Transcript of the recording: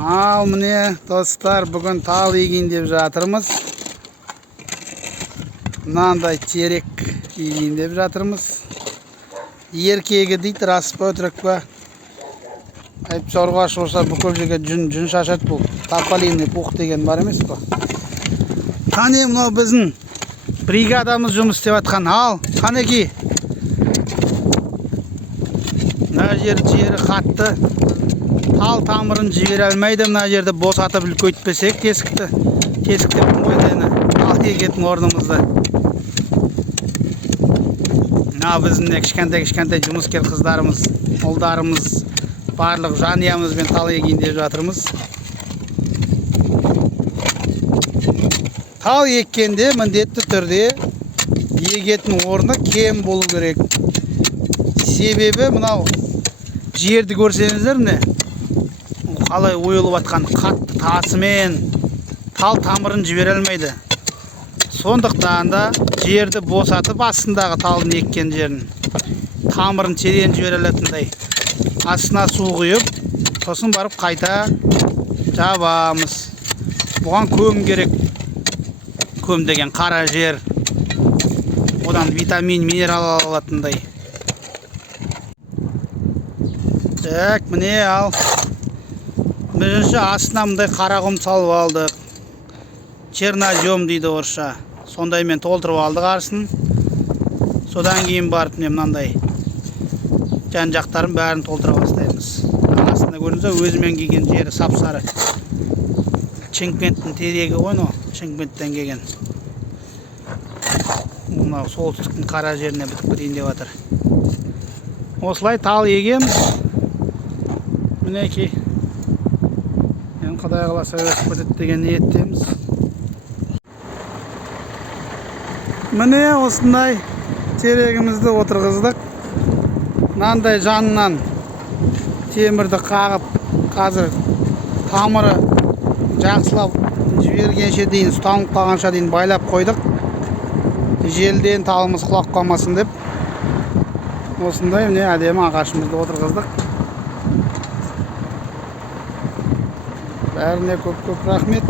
Al mine dostlar, bugün tal егейін деп жатырмыз. Мынандай терек егейін деп жатырмыз. Еркегі дейді, рас па өтірік па? Айып сорғаш болса бүкіл жерге жүн шашады. Бұл тополиный пух деген бар емес па? Қане мынау біздің бригадамыз жұмыс істеп жатқан. Ал, қанеки. Мына жері қатты. Тал тамырын жібере алмайды. Мына жерді босатып үлкейтпесек тесікті. Тесіктеп қойдайны. Ал егетін орнымызда. Мына біздің кішкентай жұмыскер қыздарымыз, ұлдарымыз, барлық жанұямызбен тал егейін деп жатырмыз. Тал еккенде міндетті түрде егетін орны кем болу керек. Себебі мынау жерді көрсеңіздер міне, қалай ойылып жатқан қатты тасымен тал тамырын жібере алмайды. Сондықтан да жерді босатып астындағы талдың еккен жерін тамырын терең жібере алатындай астына су құйып, сосын барып қайта жабамыз. Бұған көм керек. Көм деген қара жер. Одан витамин, минерал алатындай. Так, міне ал. Бірінші астына мындай қарақұм салып алдық. Чернозем дейді орысша. Сондаймен толтырып алдық арсын. Содан кейін барып мынандай жан-жақтарын бәрін толтыра бастаймыз. Астында көрдіңіздер, өзімен келген жері сап-сары. Шымкенттің терегі ғой, Шымкенттен келген. Мынау солтүстіктің қара жеріне бітіп кетейін деп жатыр. Осылай тал егеміз. Мінекей. Құдай қаласа өсіп кетеді деген ниеттеміз. Міне осындай терегімізді отырғыздық. Мынандай жанынан темірді қағып, қазір тамыры жақсылап жібергенше дейін, ұсталып қалғанша дейін байлап қойдық. Желден талымыз құлап қалмасын деп. Осындай міне әдемі ағашымызды отырғыздық. Бәріне көп рахмет.